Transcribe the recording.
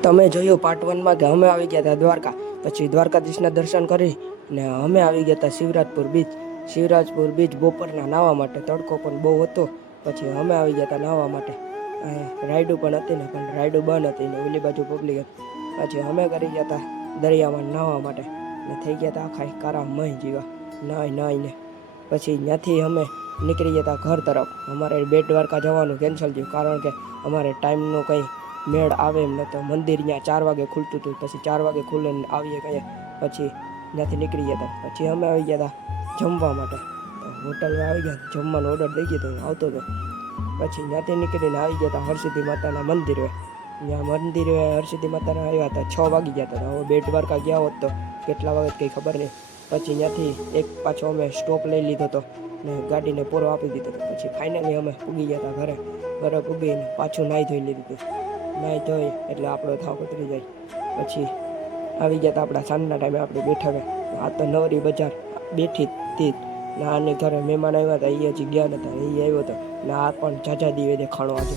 તમે જોયું પાર્ટ 1માં કે અમે આવી ગયા હતા દ્વારકા, પછી દ્વારકાધીશના દર્શન કરી ને અમે આવી ગયા હતા શિવરાજપુર બીચ બપોરના નાહવા માટે. તડકો પણ બહુ હતો. પછી અમે આવી ગયા હતા નાહવા માટે. રાઈડું પણ હતી ને, પણ રાઈડું બંધ હતી ને ઓલી બાજુ પબ્લિક હતી. પછી અમે કરી ગયા હતા દરિયામાં નાહવા માટે ને થઈ ગયા હતા આખા કારા મય જેવા નાહીને. પછી ત્યાંથી અમે નીકળી ગયા હતા ઘર તરફ. અમારે બેટ દ્વારકા જવાનું કેન્સલ થયું, કારણ કે અમારે ટાઈમનો કંઈ મેળ આવે એમ નહોતો. મંદિર ત્યાં 4 વાગે ખુલતું હતું, પછી 4 વાગે ખુલે ને આવીએ કંઈ, પછી ત્યાંથી નીકળી ગયા હતા. પછી અમે આવી ગયા હતા જમવા માટે. તો હોટલમાં આવી ગયા, જમવાનો ઓર્ડર દઈ ગયો હતો, આવતો હતો. પછી ત્યાંથી નીકળીને આવી ગયા હતા હરસિદ્ધિ માતાના મંદિરે. ત્યાં મંદિરે હરસિદ્ધિ માતાના આવ્યા હતા 6 વાગી ગયા હતા. હવે બેટ દ્વારકા ગયા હોત તો કેટલા વાગે કંઈ ખબર નહીં. પછી ત્યાંથી એક પાછો અમે સ્ટોપ લઈ લીધો હતો ને ગાડીને પૂરો આપી દીધો હતો. પછી ફાઇનલી અમે પૂગી ગયા હતા ઘરે પૂગીને પાછું નાહી ધોઈ લીધું હતું. નાહી ધોઈ એટલે આપણો થાવ ઉતરી જાય. પછી આવી ગયા હતા આપણા સાંજના ટાઈમે આપણે બેઠા ગયા. આ તો નવરી બજાર બેઠી હતી ને આને ઘરે મહેમાન આવ્યા હતા, એ હજી ગયા નતા, એ આવ્યો હતો ને આ પણ જાજા દીવે દેખાણો આજે.